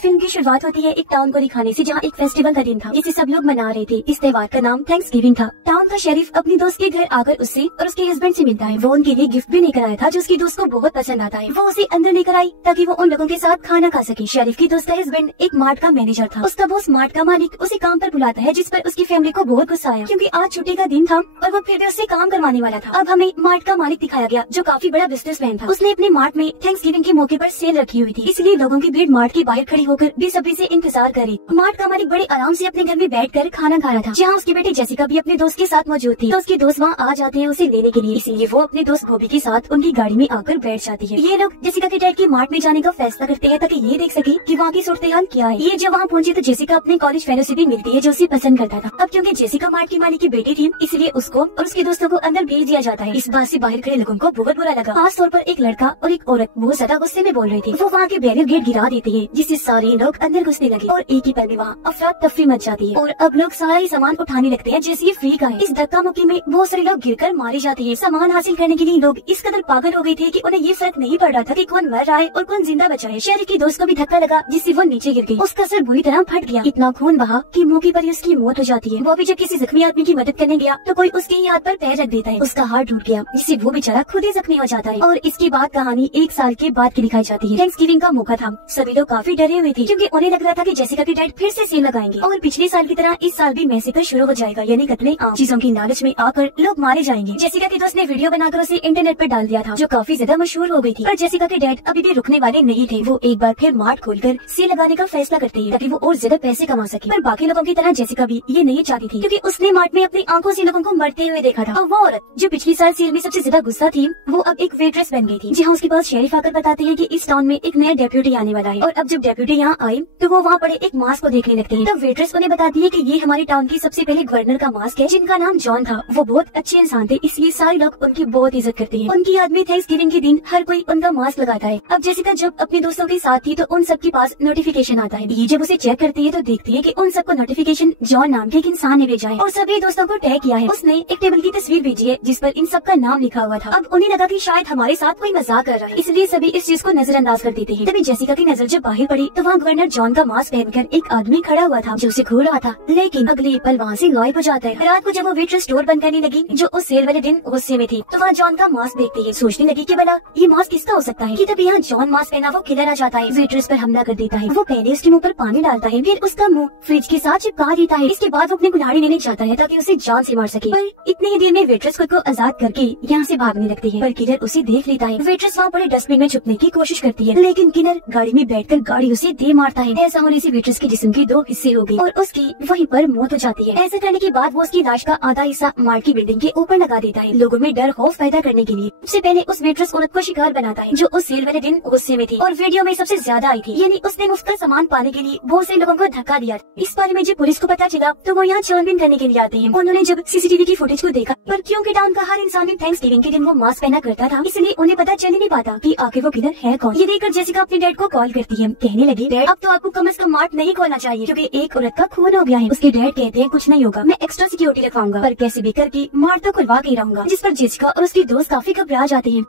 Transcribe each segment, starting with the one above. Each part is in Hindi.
इस फिल्म की शुरुआत होती है एक टाउन को दिखाने से, जहाँ एक फेस्टिवल का दिन था जिसे सब लोग मना रहे थे। इस त्योहार का नाम थैंक्सगिविंग था। टाउन का शेरिफ अपनी दोस्त के घर आकर उससे और उसके हस्बैंड से मिलता है। वो उनके लिए गिफ्ट भी लेकर आया था जो उसकी दोस्त को बहुत पसंद आता है। वो उसे अंदर लेकर आई ताकि वो उन लोगों के साथ खाना खा सके। शेरिफ की दोस्त का हस्बैंड एक मार्ट का मैनेजर था। उसका बॉस मार्ट का मालिक उसे काम पर बुलाता है, जिस पर उसकी फैमिली को बहुत गुस्सा आया क्योंकि आज छुट्टी का दिन था और वो फिर भी उससे काम करवाने वाला था। अब हमें मार्ट का मालिक दिखाया गया जो काफी बड़ा बिजनेसमैन था। उसने अपने मार्ट में थैंक्सगिविंग के मौके पर सेल रखी हुई थी, इसलिए लोगों की भीड़ मार्ट के बाहर खड़ी होकर बेसब्री से इंतजार करे। मार्ट का मालिक बड़े आराम से अपने घर में बैठकर खाना खा रहा था, जहाँ उसकी बेटी जेसिका भी अपने दोस्त के साथ मौजूद थी। तो उसके दोस्त वहाँ आ जाते हैं उसे लेने के लिए, इसीलिए वो अपने दोस्त बॉबी के साथ उनकी गाड़ी में आकर बैठ जाती है। ये लोग जेसिका के डैड के मार्ट में जाने का फैसला करते हैं ताकि ये देख सके कि वहाँ की सूरत हाल क्या है। ये जब वहाँ पहुंची तो जेसिका अपने कॉलेज फेलो से भी मिलती है जो उसे पसंद करता था। अब क्योंकि जेसिका मार्ट की मालिक की बेटी थी, इसलिए उसको और उसके दोस्तों को अंदर भेज दिया जाता है। इस बात से बाहर खड़े लोगों को बहुत बुरा लगा। खास तौर पर एक लड़का और एक औरत बहुत ज्यादा गुस्से में बोल रहे थे। वो वहाँ के बैरियर गेट गिरा देते हैं, जिससे सारे लोग अंदर घुसने लगे और एक ही पल में वहाँ अफरा तफरी मच जाती है और अब लोग सारा ही सामान उठाने लगते हैं जैसे ये फ्री का है। इस धक्का मुक्की में बहुत सारे लोग गिरकर मारे जाते हैं। सामान हासिल करने के लिए लोग इस कदर पागल हो गए थे कि उन्हें ये फर्क नहीं पड़ रहा था कि कौन मर रहा है और कौन जिंदा बचा है। शेरिफ की दोस्त को भी धक्का लगा जिससे वो नीचे गिर गई। उसका सर बुरी तरह फट गया, इतना खून बहा कि मौके पर ही उसकी मौत हो जाती है। वो भी जब किसी जख्मी आदमी की मदद करने गया तो कोई उसके ही हाथ पर पैर रख देता है। उसका हाथ टूट गया जिससे वो बेचारा खुद ही जख्मी हो जाता है। और इसके बाद कहानी 1 साल के बाद की दिखाई जाती है। थैंक्सगिविंग का मौका था, सभी लोग काफी डरे हुए थे क्योंकि उन्हें लग रहा था कि जेसिका के डैड फिर से सेल लगाएंगे और पिछले साल की तरह इस साल भी मैसेकर शुरू हो जाएगा, यानी कत्ले आम। चीजों की लालच में आकर लोग मारे जाएंगे। जेसिका के दोस्त ने वीडियो बनाकर उसे इंटरनेट पर डाल दिया था जो काफी ज्यादा मशहूर हो गई थी। पर जेसिका के डैड अभी भी रुकने वाले नहीं थे। वो एक बार फिर मार्ट खोलकर सेल लगाने का फैसला करते हैं ताकि वो और ज्यादा पैसे कमा सके। पर बाकी लोगों की तरह जेसिका भी ये नहीं चाहती थी क्योंकि उसने मार्ट में अपनी आंखों से लोगों को मरते हुए देखा था। और वो औरत जो पिछली साल सेल में सबसे ज्यादा गुस्सा थी, वो अब एक वेट्रेस बन गई थी। जहाँ उसके पास शेरिफ आकर बताते हैं कि इस टाउन में एक नया डेप्यूटी आने वाला है। और अब जब डेप्यूटी यहाँ आए तो वो वहाँ पड़े एक मास्क को देखने लगते हैं। तब वेट्रेस उन्हें बताती है कि ये हमारे टाउन की सबसे पहले गवर्नर का मास्क है जिनका नाम जॉन था। वो बहुत अच्छे इंसान थे, इसलिए सारे लोग उनकी बहुत इज्जत करते हैं। उनकी याद में थैंक्सगिविंग के दिन हर कोई उनका मास्क लगाता है। अब जेसिका जब अपने दोस्तों के साथ थी तो उन सबके पास नोटिफिकेशन आता है। ये जब उसे चेक करती है तो देखती है कि उन सबको नोटिफिकेशन जॉन नाम के एक इंसान ने भेजा है और सभी दोस्तों को टैग किया है। उसने एक टेबल की तस्वीर भेजी है जिस पर इन सबका नाम लिखा हुआ था। अब उन्हें लगा कि शायद हमारे साथ कोई मजाक कर रहा है, इसलिए सभी इस चीज को नजरअंदाज कर देते हैं। तभी जेसिका की नजर जब बाहर पड़ी तो वहाँ गवर्नर जॉन का मास्क पहनकर एक आदमी खड़ा हुआ था जो उसे घूर रहा था, लेकिन अगले पल वहाँ से गायब हो जाता है। रात को जब वो वेट्रेस स्टोर बंद करने लगी जो उस सेल वाले दिन गुस्से में थी, तो वहाँ जॉन का मास्क देखती है। सोचने लगी कि भला ये मास्क किसका हो सकता है कि तब यहाँ जॉन मास्क पहना वो किलर आ जाता है, वेट्रेस पर हमला कर देता है। वो पहले उसके मुँह पर पानी डालता है, फिर उसका मुँह फ्रिज के साथ चिपका देता है। इसके बाद वो अपनी कुल्हाड़ी लेने जाता है ताकि उसे जान से मार सके। पर इतने ही देर में वेट्रेस खुद को आजाद करके यहाँ से भागने लगती है, पर किलर उसे देख लेता है। वेट्रेस वहाँ पड़े डस्टबिन में छुपने की कोशिश करती है, लेकिन किलर गाड़ी में बैठकर गाड़ी उसे दे मारता है। ऐसा होने से वेट्रेस के जिस्म के 2 हिस्से हो गए और उसकी वहीं पर मौत हो जाती है। ऐसा करने के बाद वो उसकी लाश का आधा हिस्सा मार्ट की बिल्डिंग के ऊपर लगा देता है, लोगों में डर खौफ पैदा करने के लिए। सबसे पहले उस वेट्रेस औरत को शिकार बनाता है जो उस सेल वाले दिन गुस्से में थी और वीडियो में सबसे ज्यादा आई थी, यानी उसने मुफ्त का सामान पाने के लिए बहुत से लोगों को धक्का दिया। इस बारे में जब पुलिस को पता चला तो वो यहाँ छानबीन करने के लिए आते हैं। उन्होंने जब सीसीटीवी की फुटेज को देखा, पर क्योंकि टाउन का हर इंसान थैंक्सगिविंग के दिन वो मास्क पहना करता था, इसलिए उन्हें पता चल ही नहीं पाता कि आखिर वो किधर है कौन। ये देखकर जेसिका अपने डैड को कॉल करती है, कहने लगी डैड अब तो आपको कम से कम मार्ट नहीं खोलना चाहिए क्योंकि एक औरत का खून हो गया है। उसके डैड कहते हैं कुछ नहीं होगा, मैं एक्स्ट्रा सिक्योरिटी रखवाऊंगा, पर कैसे भी करके मार्ट तो खुलवा के ही रहूंगा। जिस पर जेसिका और उसकी दोस्त काफी घबरा जाते हैं।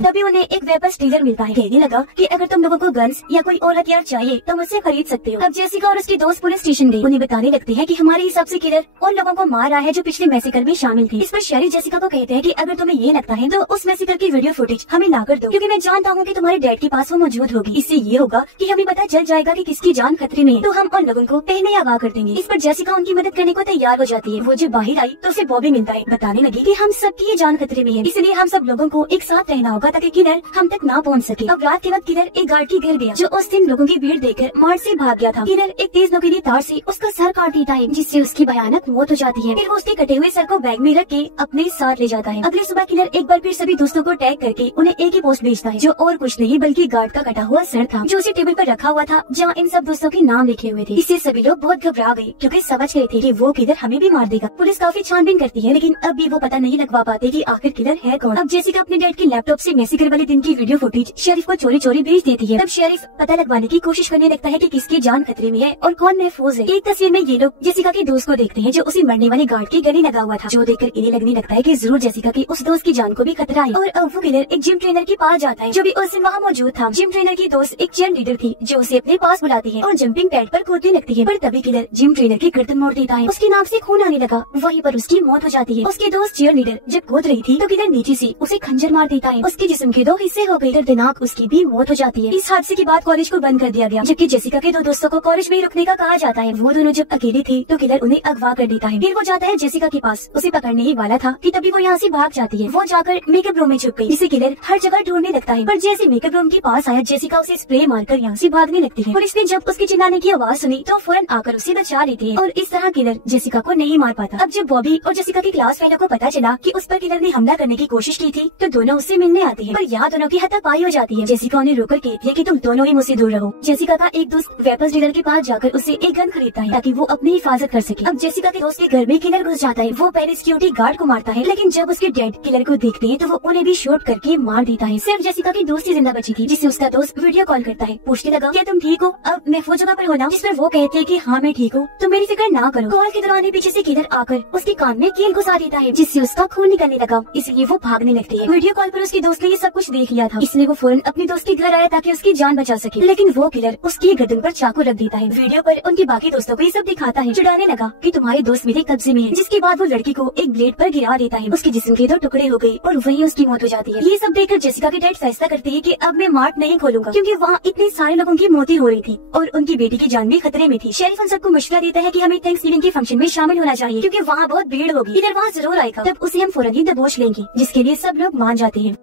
तभी उन्हें एक वेपन्स डीलर मिलता है, कहने लगा कि अगर तुम लोगों को गन्स या कोई और हथियार चाहिए तो मुझसे खरीद सकते हो। अब जेसिका और उसकी दोस्त पुलिस स्टेशन गई। उन्हें बताने लगते हैं कि हमारे हिसाब से किलर उन लोगों को मार रहा है जो पिछले मैसेकर में शामिल थे। इस पर शेरिफ जेसिका को कहते हैं कि अगर तुम्हें ये लगता है तो उस मैसेकर की वीडियो फुटेज हमें ला कर दो, क्योंकि मैं जानता हूँ कि तुम्हारे डैड के पास वो मौजूद होगी। इससे ये होगा कि हमें पता चल जाएगा कि किसकी जान खतरे में है, तो हम उन लोगों को पहले ही आगाह कर देंगे। इस पर जेसिका उनकी मदद करने को तैयार हो जाती है। वो जब बाहर आई तो उसे बॉबी मिलता है, बताने लगी कि हम सबकी ये जान खतरे में है, इसलिए हम सब लोगों को एक साथ रहना होगा ताकि किलर हम तक ना पहुंच सके। अब रात के वक्त किलर एक गार्ड की घर गया जो उस दिन लोगों की भीड़ देखकर मार्ट से भाग गया था। किलर एक तेज नुकीली तार से उसका सर काट देता है जिससे उसकी भयानक मौत हो जाती है। फिर वो उसके कटे हुए सर को बैग में रख के अपने साथ ले जाता है। अगले सुबह किलर एक बार फिर सभी दोस्तों को टैग करके उन्हें एक ही पोस्ट भेजता है जो और कुछ नहीं बल्कि गार्ड का कटा हुआ सर था जो उसी टेबल पर रखा हुआ था जहाँ इन सब दोस्तों के नाम लिखे हुए थे। इससे सभी लोग बहुत घबरा गए क्योंकि समझ गए थे कि वो किलर हमें भी मार देगा। पुलिस काफी छानबीन करती है लेकिन अब भी वो पता नहीं लगवा पाते कि आखिर किलर है कौन। अब जेसिका अपने डैड के लैपटॉप से मैसेकर वाले दिन की वीडियो फुटेज शेरिफ को चोरी चोरी भेज देती है। तब शेरिफ पता लगवाने की कोशिश करने लगता है कि किसकी जान खतरे में है और कौन महफूज है। एक तस्वीर में ये लोग जेसिका के दोस्त को देखते हैं जो उसी मरने वाले गार्ड के गले लगा हुआ था, जो देखकर इन्हें लगने लगता है कि जरूर जेसिका की उस दोस्त की जान को भी खतरा है। और अब वो किलर एक जिम ट्रेनर के पास जाता है जो भी उस दिन वहाँ मौजूद था। जिम ट्रेनर की दोस्त एक चीयर लीडर थी जो उसे अपने पास बुलाती है और जंपिंग पैड पर कूदने लगती है, पर तभी किलर जिम ट्रेनर की गर्दन मोड़ देता है। उसकी नाक से खून आने लगा, वहीं पर उसकी मौत हो जाती है। उसकी दोस्त चीयर लीडर जब कूद रही थी तो किलर नीचे से उसे खंजर मार देता है। उसके जिस्म के 2 हिस्से हो गए, दर्दनाक उसकी भी मौत हो जाती है। इस हादसे के बाद कॉलेज को बंद कर दिया गया, जबकि जेसिका के 2 दोस्तों को कॉलेज में ही रुकने का कहा जाता है। वो दोनों जब अकेले थे तो किलर उन्हें अगवा कर देता है। फिर वो जाता है जेसिका के पास, उसे पकड़ने ही वाला था कि तभी वो यहाँ से भाग जाती है। वो जाकर मेकअप रूम में छुप गई, जिसे किलर हर जगह ढूंढने लगता है। पर जैसे मेकअप रूम के पास आया, जेसिका उसे स्प्रे मारकर यहाँ से भागने लगती है। पुलिस ने जब उसके चिल्लाने की आवाज सुनी तो फौरन आकर उसे बचा लेती है और इस तरह किलर जेसिका को नहीं मार पाता। अब जब बॉबी और जेसिका की क्लास फेलो को पता चला कि उस पर किलर ने हमला करने की कोशिश की थी तो दोनों उससे मिलने आते हैं, पर यहाँ दोनों की हाथापाई हो जाती है। जेसिका उन्हें रोककर कहती है कि तुम दोनों ही मुझसे दूर रहो। जेसिका का एक दोस्त वेपन्स डीलर के पास जाकर उसे एक गन खरीदता है ताकि वो अपनी हिफाजत कर सके। अब जेसिका के दोस्त के घर में किलर घुस जाता है। वो पहले सिक्योरिटी गार्ड को मारता है, लेकिन जब उसके डेड किलर को देखते हैं तो वो उन्हें भी शूट करके मार देता है। सिर्फ जेसिका की दोस्त ही जिंदा बची थी, जिससे उसका दोस्त वीडियो कॉल करता है, पूछने लगा क्या तुम ठीक हो, अब मैं वो जगह पर हो ना, जिस पर वो कहते हैं कि हाँ मैं ठीक हूँ, तो मेरी फिक्र ना करो। कॉल के दौरान पीछे से किलर आकर उसके कान में कील घुसा देता है, जिससे उसका खून निकलने लगा, इसलिए वो भागने लगती है। वीडियो कॉल पर उसके दोस्त ने ये सब कुछ देख लिया था, इसलिए वो फौरन अपने दोस्त के घर आया ताकि उसकी जान बचा सके, लेकिन वो किलर उसकी गर्दन पर चाकू रख देता है। वीडियो पर उनके बाकी दोस्तों को ये सब दिखाता है, चिढ़ाने लगा कि तुम्हारे दोस्त मेरे कब्जे में है, जिसके बाद वो लड़की को एक ब्लेड पर गिरा देता है। उसके जिस्म के 2 टुकड़े हो गए और वहीं उसकी मौत हो जाती है। ये सब देखकर जेसिका के डैड फैसला करते हैं कि अब मैं मार्ट नहीं खोलूंगा, क्योंकि वहाँ इतने सारे लोगों की मौतें हो रही थी और उनकी बेटी की जान भी खतरे में थी। शेरिफ उन सबको मशवरा देता है कि हमें थैंक्सगिविंग के फंक्शन में शामिल होना चाहिए, क्योंकि वहाँ बहुत भीड़ होगी, इधर वहाँ जरूर आएगा, तब उसे हम फौरन ही दबोच लेंगे, जिसके लिए सब लोग मान जाते हैं।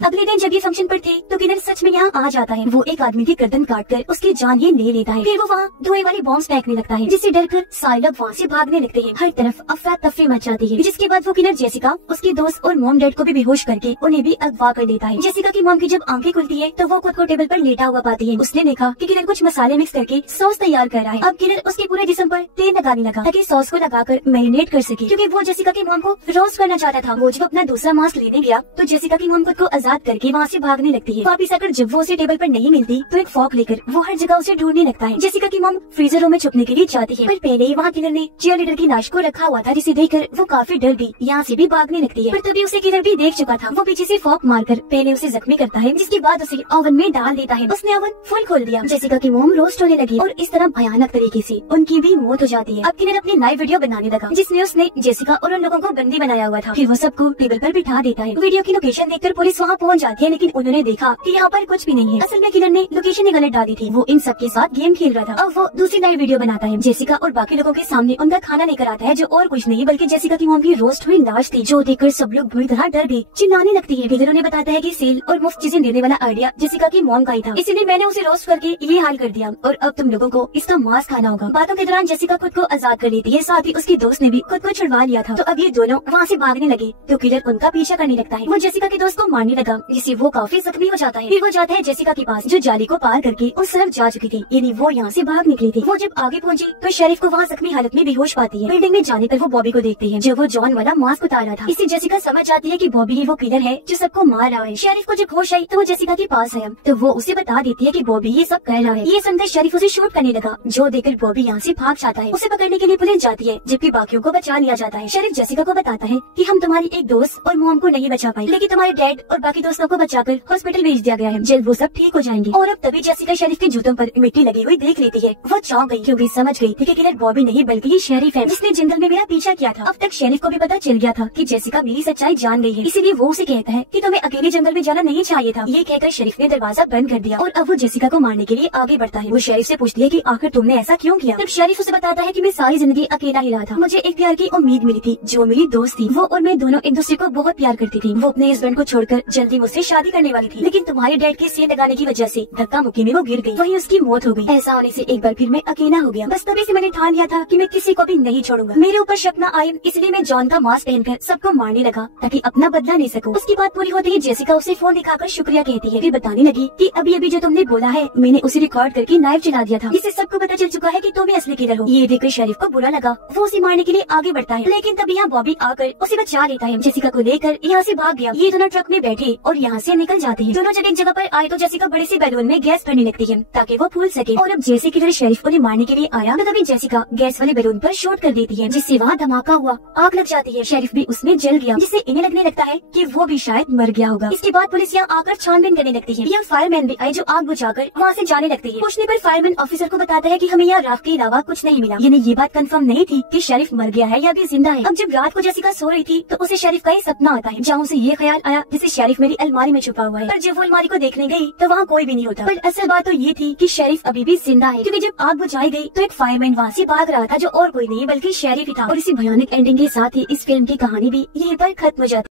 अगले दिन जब ये फंक्शन पर थे तो किलर सच में यहाँ आ जाता है। वो एक आदमी की गर्दन काटकर उसकी जान ही ले लेता है। फिर वो वहाँ धुएं वाले बॉम्ब फेंकने लगता है, जिससे डरकर सारे लोग वहाँ से भागने लगते हैं। हर तरफ अफरा तफरी मच जाती है, जिसके बाद वो किलर जेसिका, उसके दोस्त और मॉम डैड को भी बेहोश करके उन्हें भी अगवा कर लेता है। जेसिका की मॉम की जब आंखें खुलती है तो वो खुद को टेबल पर लेटा हुआ पाती है। उसने देखा कि किलर कुछ मसाले मिक्स करके सॉस तैयार कर रहा है। अब किलर उसके पूरे जिस्म पर तेल लगाने लगा ताकि सॉस को लगाकर मैरिनेट कर सके, क्योंकि वो जेसिका की मॉम को रोस्ट करना चाहता था। वो जब अपना दूसरा मास्क लेने गया तो जेसिका की मॉम खुद को आजाद करके वहाँ से भागने लगती है। वापिस आकर जब वो उसे टेबल पर नहीं मिलती तो एक फॉर्क लेकर वो हर जगह उसे ढूंढने लगता है। जेसिका की मॉम फ्रीजर रूम में छुपने के लिए जाती है, पर पहले ही वहाँ किलर ने चीयर लीडर की लाश को रखा हुआ था, जिसे देखकर वो काफी डर गई, यहाँ से भी भागने लगती है। पर तभी उसे किलर भी देख चुका था। वो पीछे से फॉर्क मारकर पहले उसे जख्मी करता है, जिसके बाद उसे ओवन में डाल देता है। उसने ओवन फुल खोल दिया। जेसिका की मॉम रोस्ट होने लगी और इस तरह भयानक तरीके से उनकी भी मौत हो जाती है। अब किलर अपनी लाइव वीडियो बनाने लगा, जिसमें उसने जेसिका और उन लोगों को बंदी बनाया हुआ था। फिर वो सबको टेबल पर बिठा देता है। वीडियो की लोकेशन देखकर पुलिस वहाँ पहुँच जाती है, लेकिन उन्होंने देखा कि यहाँ पर कुछ भी नहीं है। असल में किलर ने लोकेशन ही गलत डाली थी। वो इन सबके साथ गेम खेल रहा था। अब वो दूसरी लाइव वीडियो बनाता है। जेसिका और बाकी लोगों के सामने उनका खाना लेकर आता है, जो और कुछ नहीं बल्कि जेसिका की मॉम की रोस्ट हुई लाश थी, जो देखकर सब लोग बुरी तरह डर गए, चिल्लाने लगती है। किलर उन्हें बताता है कि सेल और मुफ्त चीजें देने वाला आइडिया जेसिका की मॉम का ही था, इसीलिए मैंने उसे रोस्ट करके ये हाल कर दिया और अब तुम लोगों को इसका मांस खाना होगा। बातों के दौरान जेसिका खुद को आजाद कर लेती है, साथ ही उसके दोस्त ने भी खुद को छुड़वा लिया था। तो अब ये दोनों वहाँ से भागने लगे तो किलर उनका पीछा करने लगता है। वो जेसिका के दोस्त को मारने लगा, जिससे वो काफी जख्मी हो जाता है। फिर वो जाता है जेसिका के पास, जो जाली को पार करके उस तरफ जा चुकी थी, यानी वो यहाँ से भाग निकली थी। वो जब आगे पहुंची तो शेरिफ को वहाँ जख्मी हालत में बेहोश पाती है। बिल्डिंग में जाने पर वो बॉबी को देखती है, जो वो जॉन वाला मास्क उतार रहा था। इससे जेसिका समझ जाती है कि बॉबी ही वो किलर है जो सबको मार रहा है। शेरिफ को जब होश आई तो वो जेसिका के पास आया तो वो उसे बता देती है कि बॉबी ये सब कर रहा है। ये सुनकर शेरिफ उसे शूट करने लगा, जो देखकर बॉबी यहाँ से भाग जाता है। उसे पकड़ने के लिए पुलिस जाती है, जबकि बाकियों को बचा लिया जाता है। शेरिफ जेसिका को बताता है कि हम तुम्हारी एक दोस्त और मॉम को नहीं बचा पाए, लेकिन तुम्हारे डैड और बाकी दोस्तों को बचाकर हॉस्पिटल भेज दिया गया है। जल्द वो सब ठीक हो जाएंगे। और अब तभी जेसिका शेरिफ के जूतों पर मिट्टी लगी हुई देख लेती है। वो चौंक गई, क्योंकि समझ गई थी कि किलर बॉबी नहीं बल्कि ये शेरिफ है, जिसने जंगल में मेरा पीछा किया था। अब तक शेरिफ को भी पता चल गया था कि जेसिका मेरी सच्चाई जान गई है, इसीलिए वो उसे कहता है कि तुम्हें अकेले जंगल में जाना नहीं चाहिए था। ये कहकर शेरिफ ने दरवाजा बंद कर दिया और अब वो जेसिका को मारने के लिए आगे बढ़ता है। वो शेरिफ से पूछती है कि आखिर तुमने ऐसा क्यों किया। तब शेरिफ उसे बताता है कि मैं सारी जिंदगी अकेला ही रहा था, मुझे एक प्यार की उम्मीद मिली थी, जो मेरी दोस्त थी। वो और मैं दोनों एक दूसरे को बहुत प्यार करती थी। वो अपने हस्बैंड को छोड़कर जल्दी मुझसे शादी करने वाली थी, लेकिन तुम्हारे डैड के सेल लगाने की वजह से धक्का मुक्की में वो गिर गई, वहीं उसकी मौत हो गई। ऐसा होने से एक बार फिर मैं अकेला हो गया। बस तभी से मैंने ठान लिया था कि मैं किसी को भी नहीं छोड़ूंगा। मेरे ऊपर शक न आए, इसलिए मैं जॉन का मास्क पहनकर सबको मारने लगा ताकि अपना बदला ले सकूं। उसकी बात पूरी होते ही जेसिका उसे फोन दिखाकर शुक्रिया कहती है। फिर बताने लगी कि अभी अभी जो तुमने बोला है मैंने उसे रिकॉर्ड करके लाइव चला दिया था, इससे सबको पता चल चुका है कि तुम ही असली किलर हो। ये देखकर शेरिफ को बुरा लगा, वो उसे मारने के लिए आगे बढ़ता है, लेकिन तभी यहाँ बॉबी आकर उसे बचा लेता है। जेसिका को लेकर यहाँ से भाग गया। ये दोनों ट्रक में बैठे है और यहाँ से निकल जाते हैं। दोनों जब एक जगह पर आए तो जेसिका बड़े से बैलून में गैस भरने लगती है ताकि वो फूल सके। और अब जैसे कि शेरिफ उन्हें मारने के लिए आया तो तभी जेसिका गैस वाले बैलून पर शॉट कर देती है, जिससे वहाँ धमाका हुआ, आग लग जाती है। शेरिफ भी उसमें जल गया, जिससे इन्हें लगने लगता है कि वो भी शायद मर गया होगा। इसके बाद पुलिस यहाँ आकर छानबीन करने लगती है। यहाँ फायरमैन भी आए जो आग बुझाकर वहाँ से जाने लगते हैं। पूछने पर फायरमैन ऑफिसर को बताता है कि हमें यहाँ राख के अलावा कुछ नहीं मिला। यानी ये बात कंफर्म नहीं थी कि शेरिफ मर गया है या भी जिंदा है। अब जब रात को जेसिका सो रही थी तो उसे शेरिफ का ही सपना आता है, जहाँ उसे ये ख्याल आया जैसे शेरिफ मेरी अलमारी में छुपा हुआ है। पर जब वो अलमारी को देखने गई तो वहाँ कोई भी नहीं होता। पर असल बात तो ये थी कि शेरिफ अभी भी जिंदा है, क्योंकि जब आग बुझाई गई तो एक फायरमैन वहाँ से भाग रहा था जो और कोई नहीं बल्कि शेरिफ ही था। और इसी भयानक एंडिंग के साथ ही इस फिल्म की कहानी भी यहीं पर खत्म हो जाती है।